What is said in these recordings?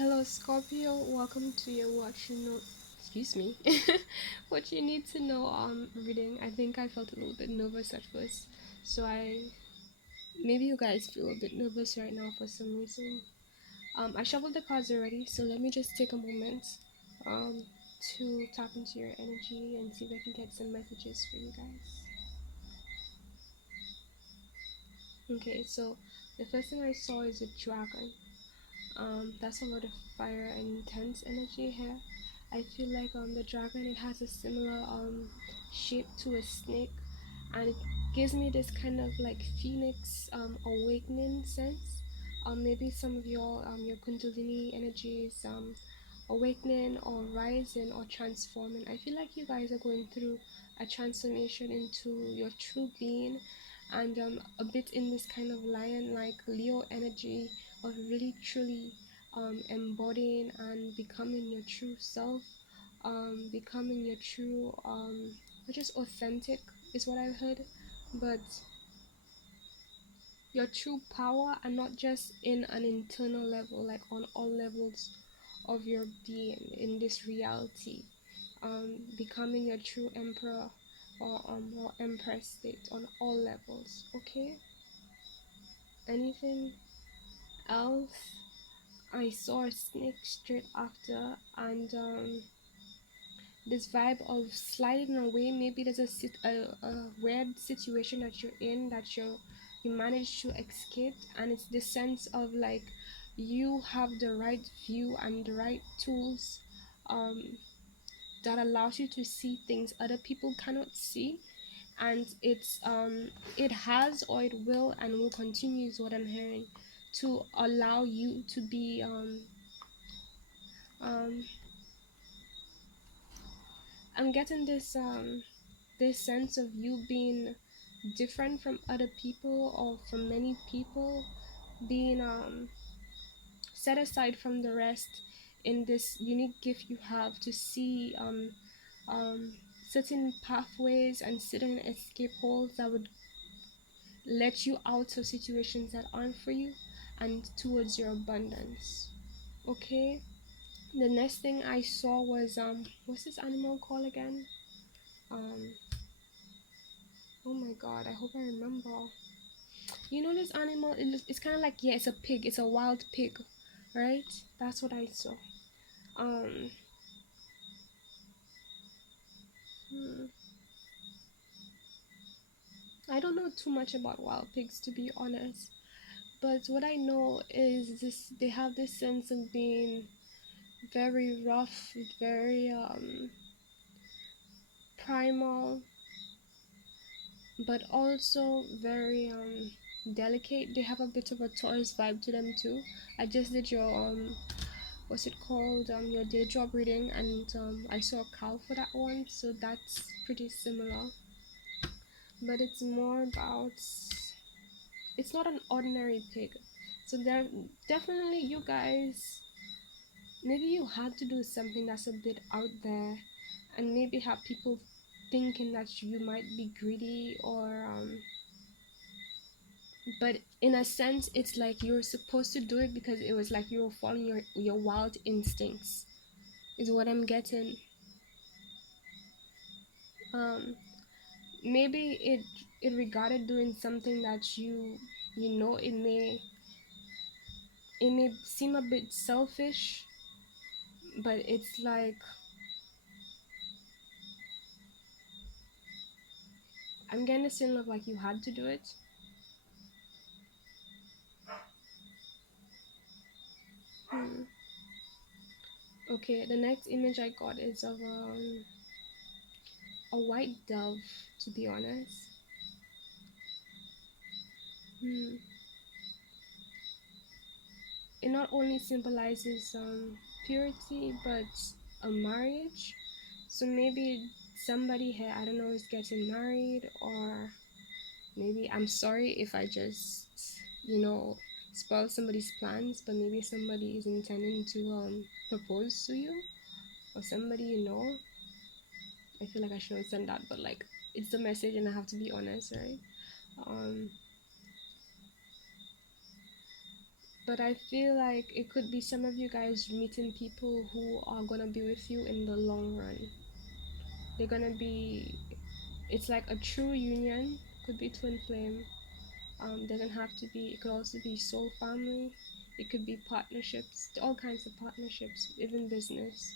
Hello, Scorpio. Welcome to your what you know. Excuse me. What you need to know reading. I think I felt a little bit nervous at first, so I maybe you guys feel a bit nervous right now for some reason. I shuffled the cards already, so let me just take a moment um to tap into your energy and see if I can get some messages for you guys. Okay, so the first thing I saw is a dragon. That's a lot of fire and intense energy here. I feel like the dragon, it has a similar shape to a snake, and it gives me this kind of like phoenix awakening sense. Maybe some of your kundalini energies awakening or rising or transforming. I feel like you guys are going through a transformation into your true being, and a bit in this kind of lion like Leo energy of really truly embodying and becoming your true self, becoming your true, not just authentic is what I've heard, but your true power, and not just in an internal level, like on all levels of your being in this reality, becoming your true emperor or empress state on all levels. Okay, anything else? I saw a snake straight after, and this vibe of sliding away. Maybe there's a weird situation that you're in that you managed to escape, and it's the sense of like you have the right view and the right tools um, that allows you to see things other people cannot see, and it has, or it will and will continue, is what I'm hearing, to allow you to be um I'm getting this sense of you being different from other people or from many people, being set aside from the rest in this unique gift you have to see um certain pathways and certain escape holes that would let you out of situations that aren't for you and towards your abundance. Okay, the next thing I saw was what's this animal called again? um oh my god, I hope I remember. You know this animal, it's kind of like, yeah, it's a pig, it's a wild pig, right? That's what I saw. um hmm, I don't know too much about wild pigs, to be honest, but what I know is this: they have this sense of being very rough, very primal, but also very delicate. They have a bit of a Taurus vibe to them too. I just did your what's it called, your day job reading, and I saw a cow for that one, so that's pretty similar. But it's more about, it's not an ordinary pig. So there definitely, you guys, maybe you had to do something that's a bit out there, and maybe have people thinking that you might be greedy, or but in a sense it's like you're supposed to do it because it was like you were following your wild instincts, is what I'm getting. um Maybe it regarded doing something that you know, it may seem a bit selfish, but it's like, I'm getting a feeling of like you had to do it. hmm. Okay, the next image I got is of a white dove, to be honest. hmm. It not only symbolizes purity, but a marriage. So maybe somebody here, I don't know, is getting married, or maybe, I'm sorry if I just, spoil somebody's plans, but maybe somebody is intending to propose to you, or somebody you know. I feel like I shouldn't send that, but like, it's the message and I have to be honest, right? um but I feel like it could be some of you guys meeting people who are gonna be with you in the long run. They're gonna be, it's like a true union. Could be twin flame. Doesn't have to be. It could also be soul family. It could be partnerships, all kinds of partnerships, even business.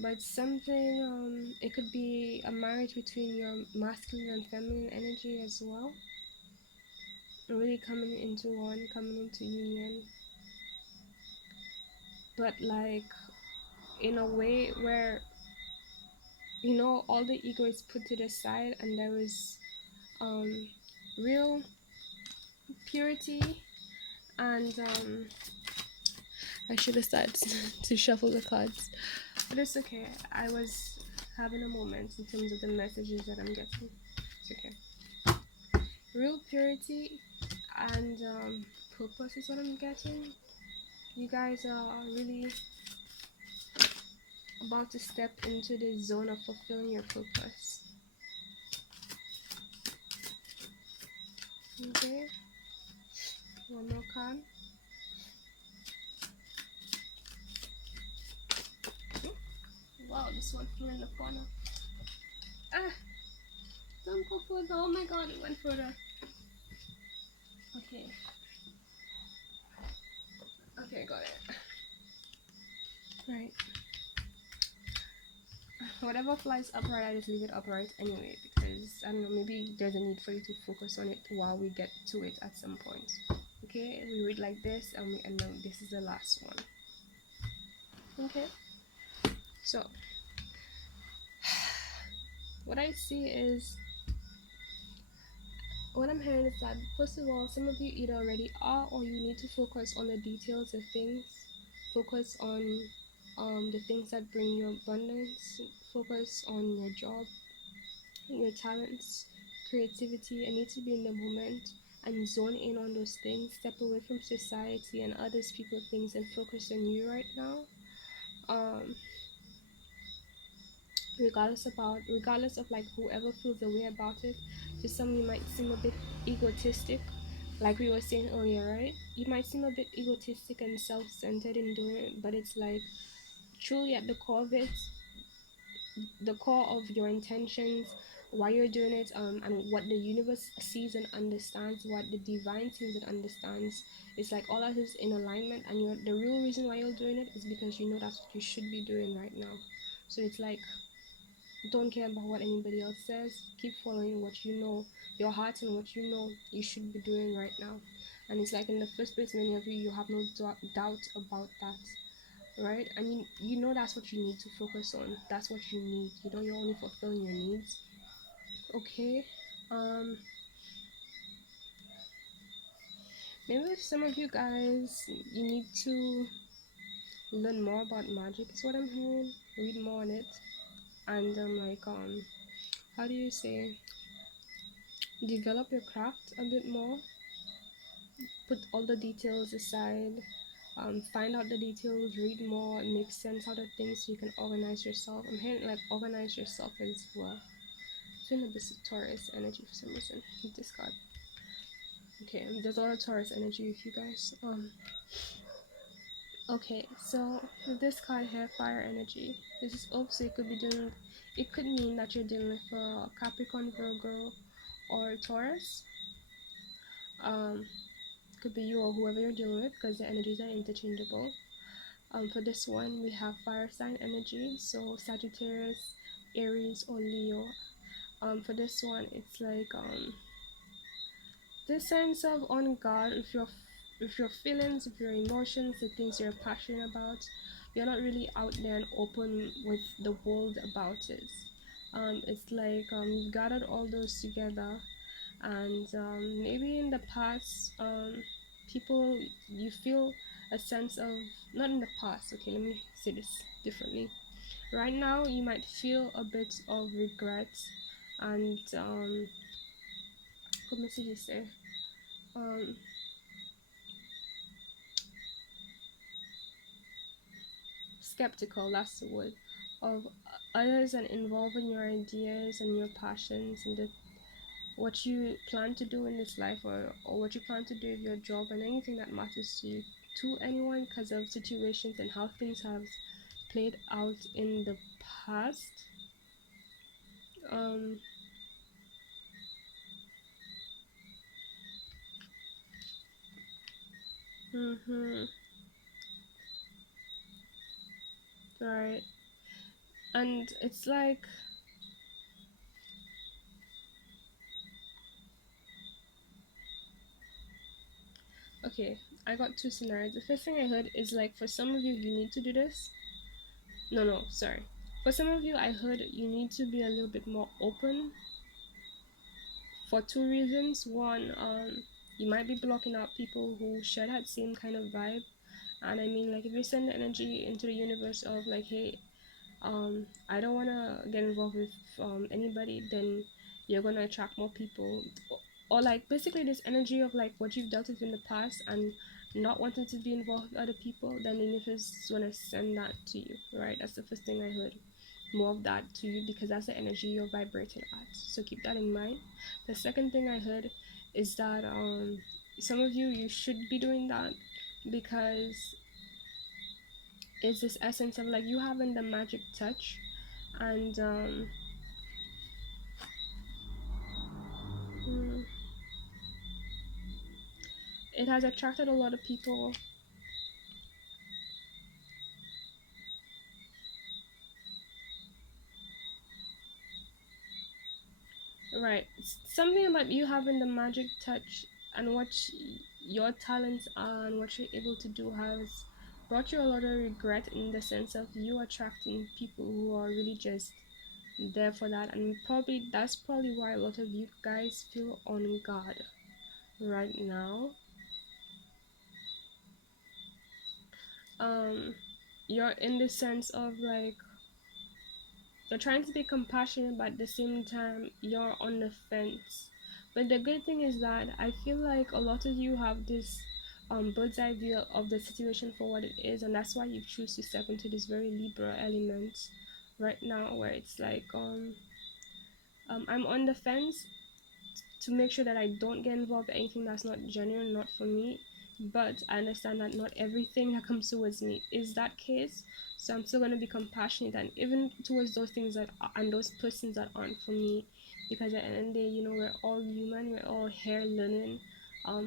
But something, it could be a marriage between your masculine and feminine energy as well. Really coming into one, coming into union. But like in a way where, all the ego is put to the side and there is um, real purity and I should have started to shuffle the cards, but it's okay. I was having a moment in terms of the messages that I'm getting. It's okay. Real purity and purpose is what I'm getting. You guys are really about to step into the zone of fulfilling your purpose. Okay, one more card. Wow, this one flew in the corner. Ah, don't go further. Oh my god, it went further. Okay. Okay, got it. Right. Whatever flies upright, I just leave it upright anyway because I don't know, maybe there's a need for you to focus on it while we get to it at some point. Okay, we read like this and we end up, this is the last one. Okay, so what I see is, what I'm hearing is that first of all, some of you either already are or you need to focus on the details of things. Focus on the things that bring you abundance. Focus on your job, your talents, creativity. I need to be in the moment and zone in on those things. Step away from society and others, people, things, and focus on you right now. Um, regardless of like whoever feels the way about it. To some, you might seem a bit egotistic, like we were saying earlier, right? You might seem a bit egotistic and self-centered in doing it, but it's like truly at the core of it, the core of your intentions, why you're doing it, and what the universe sees and understands, what the divine sees and understands. It's like all that is in alignment, and the real reason why you're doing it is because you know that's what you should be doing right now. So it's like, don't care about what anybody else says. Keep following what you know, your heart, and what you know you should be doing right now. And it's like in the first place, many of you have no doubt about that, right? And you know that's what you need to focus on. That's what you need. You know, you're only fulfilling your needs. Okay. Um. Maybe some of you guys, you need to learn more about magic. Is what I'm hearing. Read more on it, and how do you say? Develop your craft a bit more. Put all the details aside. Find out the details, read more, make sense out of things so you can organize yourself. I'm hearing like organize yourself as well. Feeling a bit of Taurus energy for some reason with this card. Okay, there's a lot of Taurus energy with you guys. Okay, so with this card here, fire energy. This is also it could mean that you're dealing with a Capricorn, Virgo, or Taurus. Um, could be you or whoever you're dealing with because the energies are interchangeable. For this one, we have fire sign energy, so Sagittarius, Aries, or Leo. For this one, it's like this sense of on guard with your feelings, with your emotions, the things you're passionate about. You're not really out there and open with the world about it. It's like you've gathered all those together, and maybe in the past, people, you feel a sense of, not in the past. Okay, let me say this differently. Right now, you might feel a bit of regret and what message you say? Um, skeptical, that's the word, of others and involving your ideas and your passions and what you plan to do in this life, or what you plan to do with your job and anything that matters to you. to anyone because of situations and how things have played out in the past. Um, mm-hmm, right. And it's like, okay, I got two scenarios. The first thing I heard is like, for some of you, you need to do this. No, no, sorry. For some of you, I heard you need to be a little bit more open for two reasons. One, you might be blocking out people who share that same kind of vibe. And I mean, like, if you send the energy into the universe of like, hey, I don't want to get involved with anybody, then you're going to attract more people. Or like basically this energy of like what you've dealt with in the past and not wanting to be involved with other people, then the universe is going to send that to you, right? That's the first thing I heard. More of that to you because that's the energy you're vibrating at. So keep that in mind. The second thing I heard is that some of you should be doing that because it's this essence of like you having the magic touch and mm, it has attracted a lot of people. Right. Something about you having the magic touch and what your talents are and what you're able to do has brought you a lot of regret in the sense of you attracting people who are really just there for that, and probably that's probably why a lot of you guys feel on guard right now. Um you're in the sense of like you're trying to be compassionate, but at the same time, you're on the fence. But the good thing is that I feel like a lot of you have this bird's eye view of the situation for what it is, and that's why you choose to step into this very Libra element right now, where it's like I'm on the fence to make sure that I don't get involved in anything that's not genuine, not for me. But I understand that not everything that comes towards me is that case. So I'm still gonna be compassionate and even towards those things that and those persons that aren't for me, because at the end of the day, you know, we're all human, we're all here learning.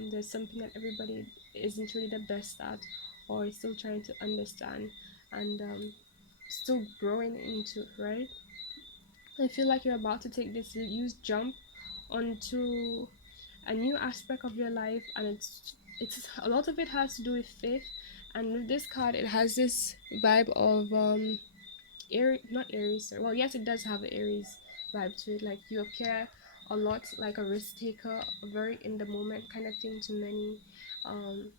There's something that everybody isn't really the best at, or is still trying to understand, and still growing into, right? I feel like you're about to take this huge jump onto a new aspect of your life, and it's a lot of it has to do with faith. And with this card, it has this vibe of Aries, not Aries. Well, yes, it does have an Aries vibe to it. Like you appear a lot like a risk taker, very in the moment kind of thing to many. Um,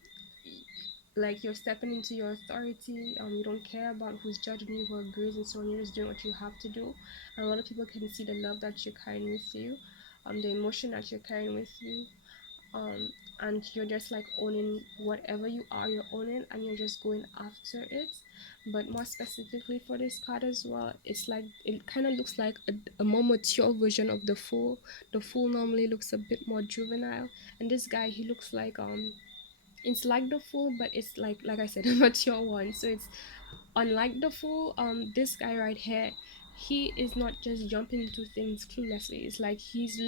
like you're stepping into your authority. You don't care about who's judging you, who agrees, and so on. You're just doing what you have to do. And a lot of people can see the love that you're carrying with you, the emotion that you're carrying with you, um, and you're just like owning whatever you are. You're owning, and you're just going after it. But more specifically for this card as well, it's like it kind of looks like a more mature version of the Fool. The Fool normally looks a bit more juvenile, and this guy, he looks like it's like the Fool, but it's like I said, a mature one. So it's unlike the Fool. This guy right here, he is not just jumping into things cluelessly. It's like he's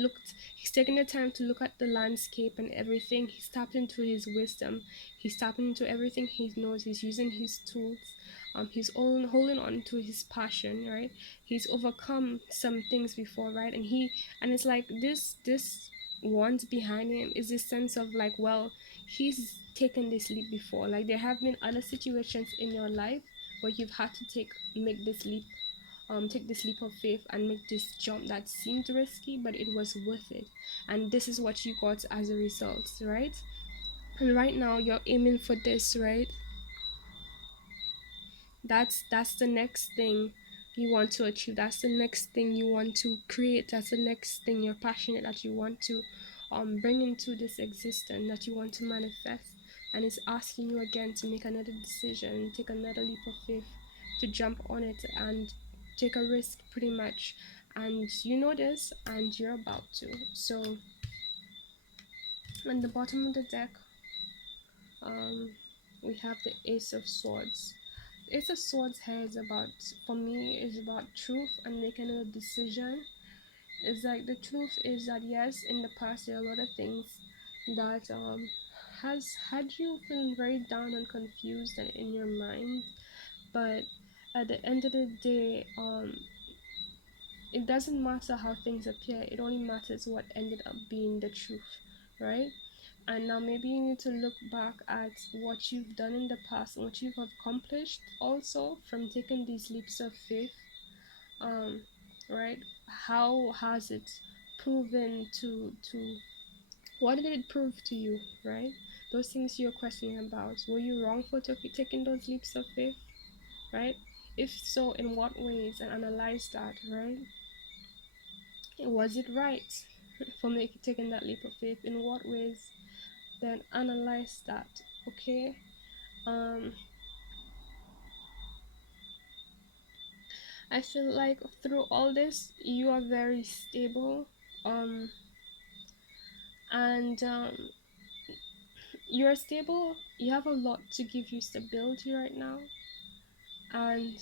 taking the time to look at the landscape and everything. He's tapped into his wisdom. He's tapping into everything he knows. He's using his tools. He's all holding on to his passion, right? He's overcome some things before, right? And it's like this want behind him is this sense of like, well, he's taken this leap before. Like there have been other situations in your life where you've had to make this leap, take this leap of faith and make this jump that seemed risky, but it was worth it. And this is what you got as a result, right? And right now you're aiming for this, right? That's the next thing you want to achieve. That's the next thing you want to create. That's the next thing you're passionate that you want to bring into this existence, that you want to manifest. And it's asking you again to make another decision, take another leap of faith, to jump on it and take a risk pretty much. And you know this and you're about to. So on the bottom of the deck, um we have the Ace of Swords. Ace of Swords here is about, for me, is about truth and making a decision. It's like the truth is that yes, in the past there are a lot of things that has had you feeling very down and confused and in your mind, but at the end of the day, it doesn't matter how things appear. It only matters what ended up being the truth, right? And now maybe you need to look back at what you've done in the past and what you've accomplished also from taking these leaps of faith. Um, right? How has it proven to what did it prove to you, right? Those things you're questioning about. Were you wrong for taking those leaps of faith, right? If so, in what ways? And analyze that, right? Was it right for taking that leap of faith? In what ways? Then analyze that, okay? Um, I feel like through all this, you are very stable, um, and you're stable. You have a lot to give you stability right now, and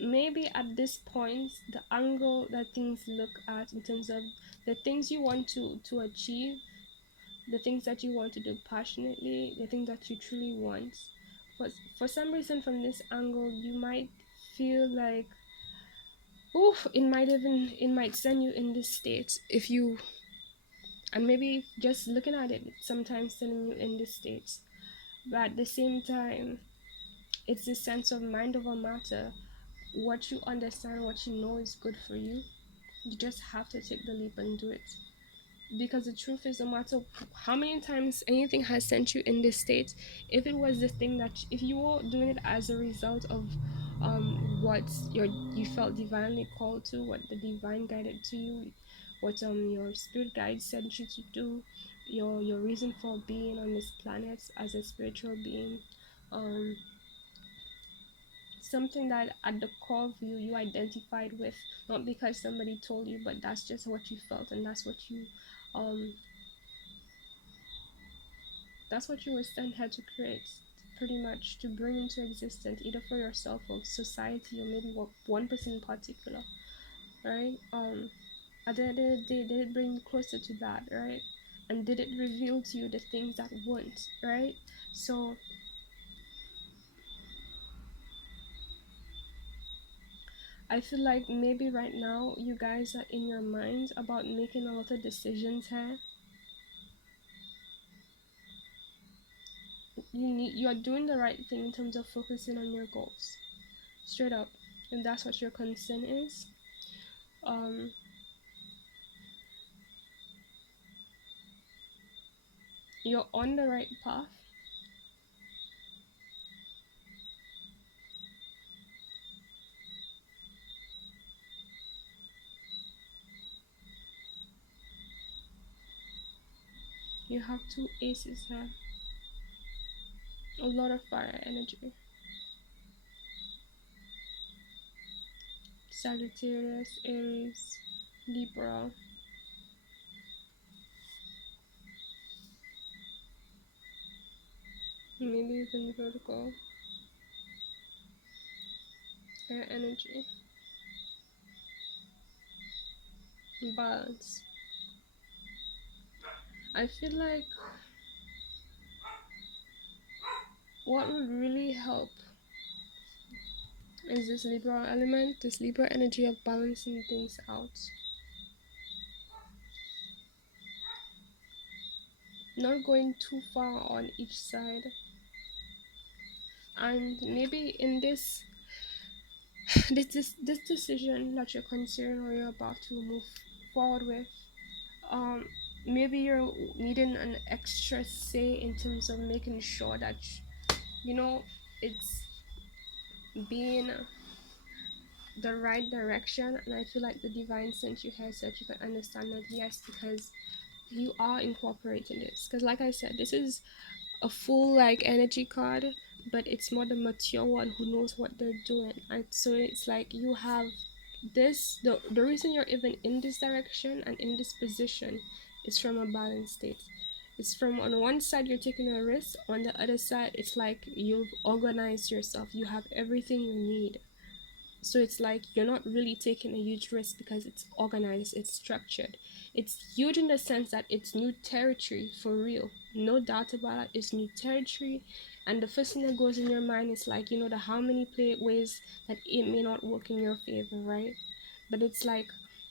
maybe at this point, the angle that things look at in terms of the things you want to achieve, the things that you want to do passionately, the things that you truly want. But for some reason, from this angle, you might feel like, oof, it might send you in this state if you, and maybe just looking at it, sometimes sending you in this state. But at the same time, it's this sense of mind over matter. What you understand, what you know is good for you, you just have to take the leap and do it. Because the truth is, no matter how many times anything has sent you in this state, if it was the thing that, if you were doing it as a result of what you felt divinely called to, what the divine guided to you, what your spirit guide sent you to do, your reason for being on this planet as a spiritual being, um something that at the core of you identified with, not because somebody told you, but that's just what you felt, and um that's what you were sent here to create, pretty much to bring into existence, either for yourself or society, or maybe one person in particular, right? At the end of the day, did it bring you closer to that, right? And did it reveal to you the things that won't, right? So I feel like maybe right now you guys are in your mind about making a lot of decisions here. You're doing the right thing in terms of focusing on your goals, straight up, if that's what your concern is. um you're on the right path. You have two aces here, a lot of fire energy. Sagittarius, Aries, Libra. Maybe even Virgo. Air energy. Balance. I feel like what would really help is this Libra element, this Libra energy of balancing things out. Not going too far on each side. And maybe in this decision that you're considering or you're about to move forward with, um maybe you're needing an extra say in terms of making sure that you know it's being the right direction. And I feel like the divine sent you here so that you can understand that, yes, because you are incorporating this, because like I said, this is a full like energy card, but it's more the mature one who knows what they're doing. And so it's like you have this, the reason you're even in this direction and in this position It's from a balanced state. It's from on one side you're taking a risk, on the other side it's like you've organized yourself. You have everything you need. So it's like you're not really taking a huge risk because it's organized, it's structured. It's huge in the sense that it's new territory for real. No doubt about it, it's new territory. And the first thing that goes in your mind is like, you know, the how many ways that it may not work in your favor, right? But it's like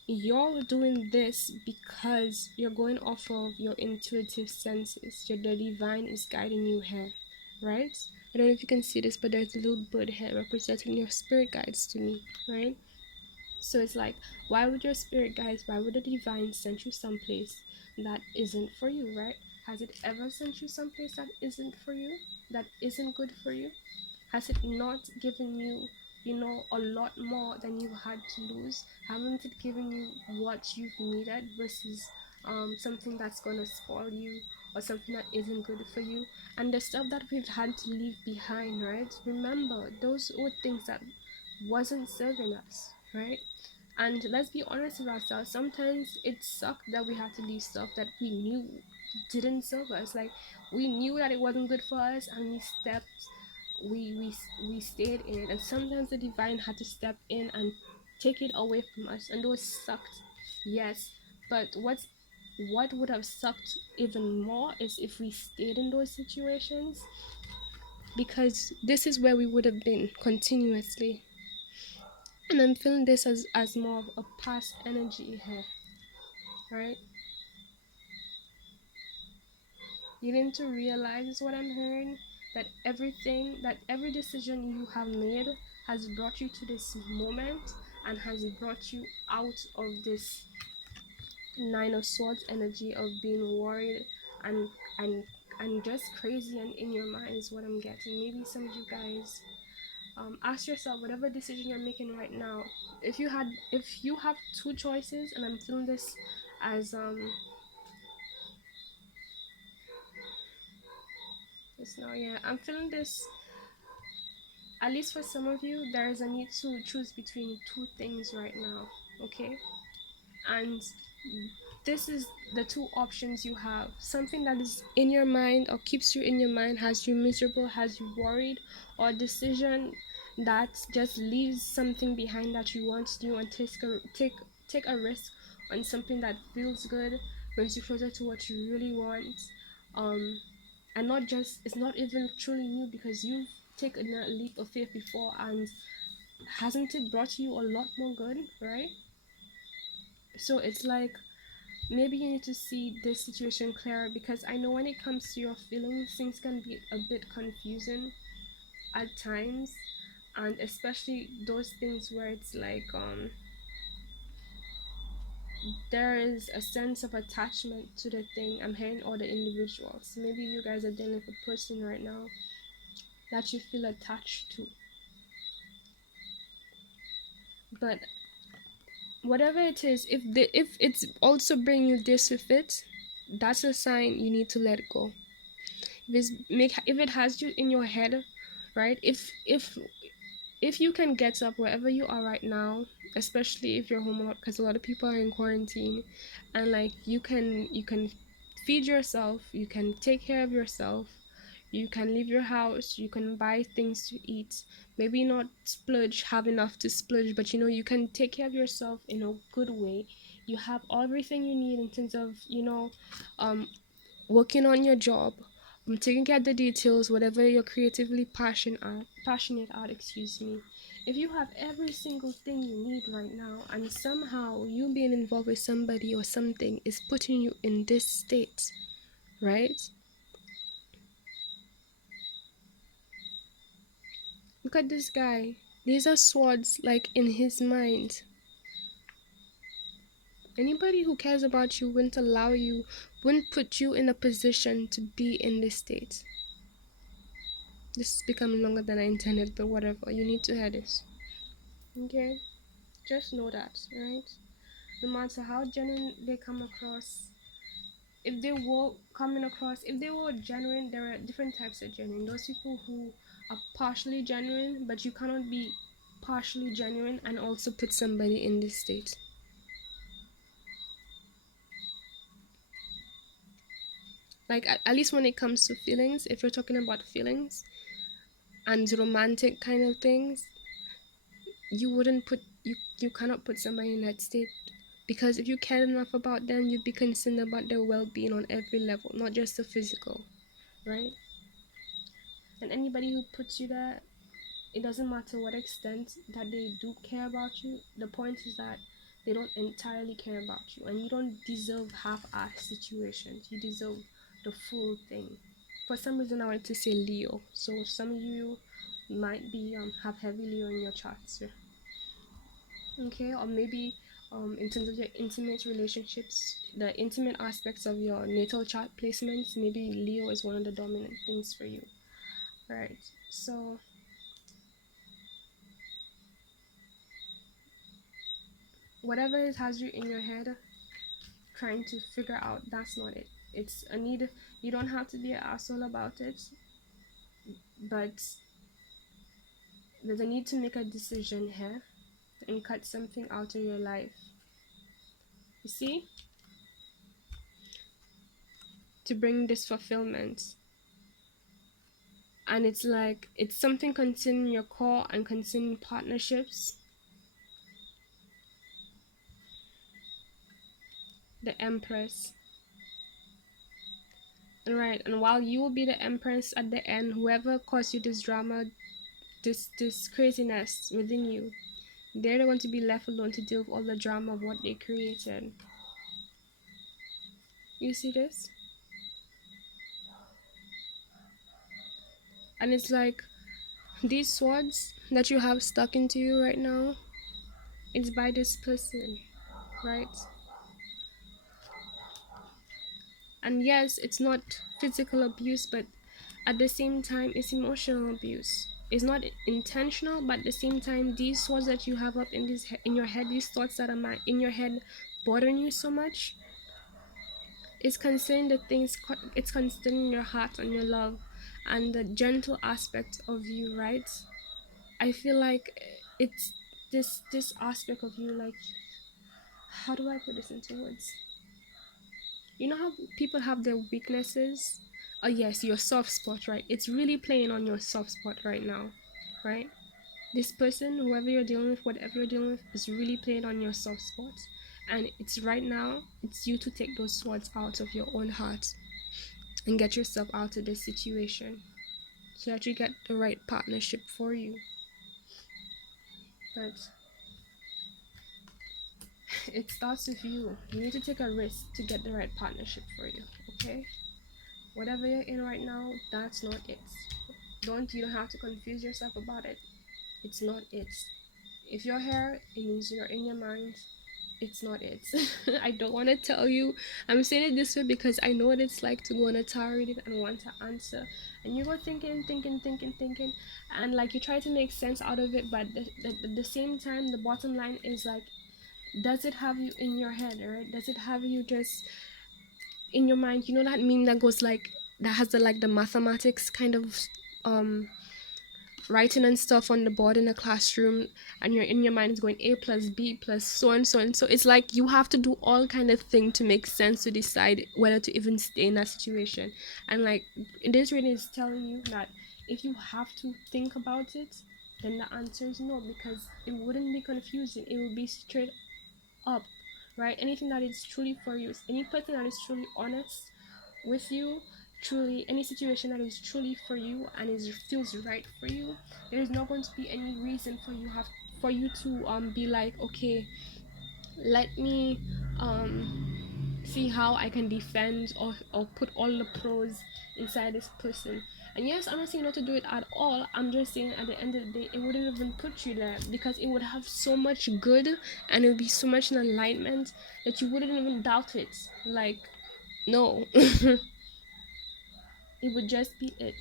you're doing this because you're going off of your intuitive senses. The divine is guiding you here, right? I don't know if you can see this, but there's a little bird here representing your spirit guides to me, right? So it's like, why would your spirit guides, why would the divine send you someplace that isn't for you, right? Has it ever sent you someplace that isn't for you, that isn't good for you? Has it not given you, you know, a lot more than you had to lose? Haven't it given you what you've needed versus something that's gonna spoil you or something that isn't good for you? And the stuff that we've had to leave behind, right? Remember, those were things that wasn't serving us, right? And let's be honest with ourselves. Sometimes it sucked that we had to leave stuff that we knew didn't serve us. Like we knew that it wasn't good for us, and we stayed in it. And sometimes the divine had to step in and take it away from us, and those sucked. Yes, but what would have sucked even more is if we stayed in those situations, because this is where we would have been continuously. And I'm feeling this as more of a past energy here, right? You need to realize what I'm hearing, that every decision you have made has brought you to this moment and has brought you out of this Nine of Swords energy of being worried and and and just crazy and in your mind is what I'm getting. Maybe some of you guys ask yourself whatever decision you're making right now. If you have two choices, and I'm feeling this as this now, yeah, I'm feeling this. At least for some of you, there is a need to choose between two things right now, okay? And this is the two options you have. Something that is in your mind or keeps you in your mind, has you miserable, has you worried, or a decision that just leaves something behind that you want to do and take a risk on something that feels good, brings you closer to what you really want. Um and not just, it's not even truly new because you've taken a leap of faith before, and hasn't it brought you a lot more good, right? So it's like maybe you need to see this situation clearer, because I know when it comes to your feelings, things can be a bit confusing at times, and especially those things where it's like there is a sense of attachment to the thing. I'm hearing all the individuals. Maybe you guys are dealing with a person right now that you feel attached to, but whatever it is, if it's also bringing you this with it, that's a sign you need to let go. If it has you in your head, right? If you can get up wherever you are right now, especially if you're home a lot, because a lot of people are in quarantine, and like you can feed yourself, you can take care of yourself, you can leave your house, you can buy things to eat, maybe not splurge, have enough to splurge, but you know you can take care of yourself in a good way. You have everything you need in terms of, you know, um working on your job, taking care of the details, whatever you're creatively passionate at, excuse me. If you have every single thing you need right now, and somehow you being involved with somebody or something is putting you in this state, right? Look at this guy. These are swords, like in his mind. Anybody who cares about you wouldn't allow you, wouldn't put you in a position to be in this state. This is becoming longer than I intended, but whatever. You need to hear this. Okay? Just know that, right? No matter how genuine they come across, if they were genuine, there are different types of genuine. Those people who are partially genuine, but you cannot be partially genuine and also put somebody in this state. Like at least when it comes to feelings, if you're talking about feelings and romantic kind of things, you wouldn't put you cannot put somebody in that state, because if you care enough about them, you'd be concerned about their well-being on every level, not just the physical, right? And anybody who puts you there, it doesn't matter what extent that they do care about you. The point is that they don't entirely care about you, and you don't deserve half-ass situations. You deserve the full thing. For some reason, I wanted to say Leo, so some of you might be have heavy Leo in your charts, yeah. Okay, or maybe in terms of your intimate relationships, the intimate aspects of your natal chart placements, maybe Leo is one of the dominant things for you, right? So whatever it has you in your head trying to figure out, that's not it. It's a need. You don't have to be an asshole about it, but there's a need to make a decision here and cut something out of your life. You see, to bring this fulfillment. And it's like it's something concerning your core and concerning partnerships. The Empress. Right, and while you will be the Empress at the end, whoever caused you this drama, this craziness within you, they're the one to be left alone to deal with all the drama of what they created. You see this? And it's like these swords that you have stuck into you right now, it's by this person, right? And yes, it's not physical abuse, but at the same time, it's emotional abuse. It's not intentional, but at the same time, these thoughts that you have up in in your head, these thoughts that are in your head, bothering you so much, it's concerning the things. It's concerning your heart and your love, and the gentle aspect of you, right? I feel like it's this aspect of you. Like, how do I put this into words? You know how people have their weaknesses? Oh yes, your soft spot, right? It's really playing on your soft spot right now, right? This person, whoever you're dealing with, whatever you're dealing with, is really playing on your soft spots. And it's right now, it's you to take those swords out of your own heart and get yourself out of this situation so that you get the right partnership for you. But it starts with you. You need to take a risk to get the right partnership for you, okay? Whatever you're in right now, that's not it. You don't have to confuse yourself about it. It's not it. If you're here, it means you're in your mind. It's not it. I don't want to tell you. I'm saying it this way because I know what it's like to go on a tarot reading and want to answer. And you go thinking, and like you try to make sense out of it, but at the same time, the bottom line is like, does it have you in your head, right? Does it have you just in your mind? You know that meme that goes like, that has the like the mathematics kind of um writing and stuff on the board in a classroom, and you're in your mind is going a plus b plus so and so and so. It's like you have to do all kind of thing to make sense to decide whether to even stay in that situation. And like this reading is telling you that if you have to think about it, then the answer is no, because it wouldn't be confusing, it would be straight up, right? Anything that is truly for you, any person that is truly honest with you, truly any situation that is truly for you and is feels right for you, there is not going to be any reason for you to be like, okay, let me see how I can defend or put all the pros inside this person. And yes, I'm not saying not to do it at all. I'm just saying at the end of the day, it wouldn't even put you there, because it would have so much good and it would be so much in alignment that you wouldn't even doubt it. Like, no. It would just be it.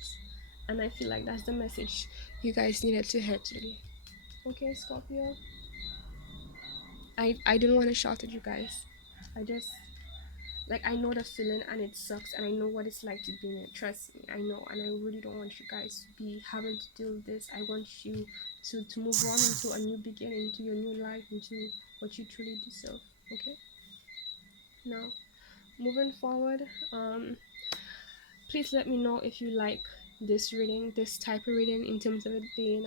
And I feel like that's the message you guys needed to hear today. Okay, Scorpio? I didn't want to shout at you guys. I just, like, I know the feeling and it sucks, and I know what it's like to be in it. Trust me, I know, and I really don't want you guys to be having to deal with this. I want you to move on into a new beginning, into your new life, into what you truly deserve. Okay? Now, moving forward, Please let me know if you like this reading, this type of reading, in terms of it being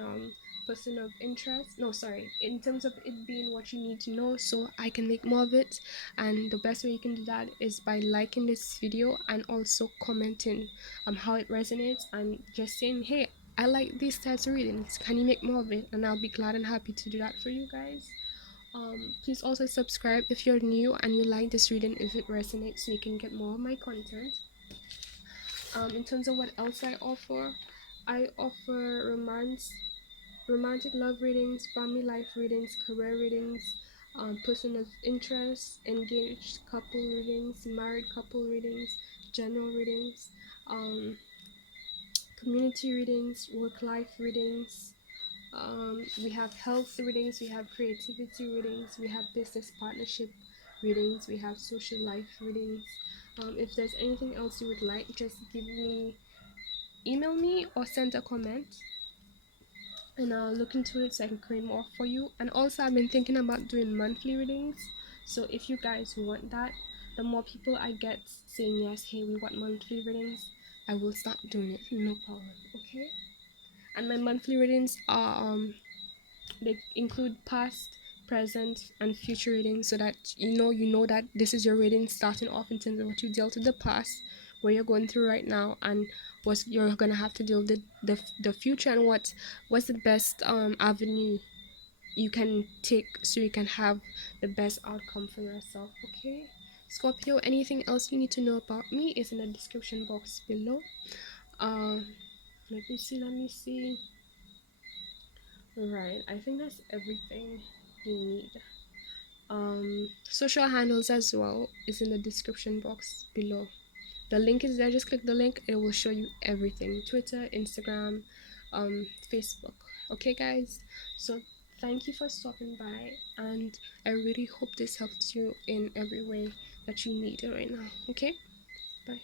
person of interest. No, sorry, in terms of it being what you need to know, so I can make more of it. And the best way you can do that is by liking this video and also commenting how it resonates, and just saying, hey, I like these types of readings. Can you make more of it? And I'll be glad and happy to do that for you guys. Please also subscribe if you're new and you like this reading, if it resonates, so you can get more of my content. In terms of what else I offer romantic love readings, family life readings, career readings, person of interest, engaged couple readings, married couple readings, general readings, um, community readings, work life readings. We have health readings, we have creativity readings, we have business partnership readings, we have social life readings. If there's anything else you would like, just email me or send a comment, and I'll look into it so I can create more for you. And also, I've been thinking about doing monthly readings. So if you guys want that, the more people I get saying yes, hey, we want monthly readings, I will start doing it. No problem. Okay. And my monthly readings are they include past, present, and future readings, so that you know that this is your reading starting off in terms of what you dealt with the past, what you're going through right now, and what you're gonna have to deal with the future, and what's the best avenue you can take so you can have the best outcome for yourself. Okay, Scorpio, anything else you need to know about me is in the description box below. uh let me see. Right, I think that's everything you need. Social handles as well is in the description box below. The link is there. Just click the link. It will show you everything: Twitter, Instagram, Facebook. Okay, guys. So thank you for stopping by, and I really hope this helped you in every way that you need it right now. Okay, bye.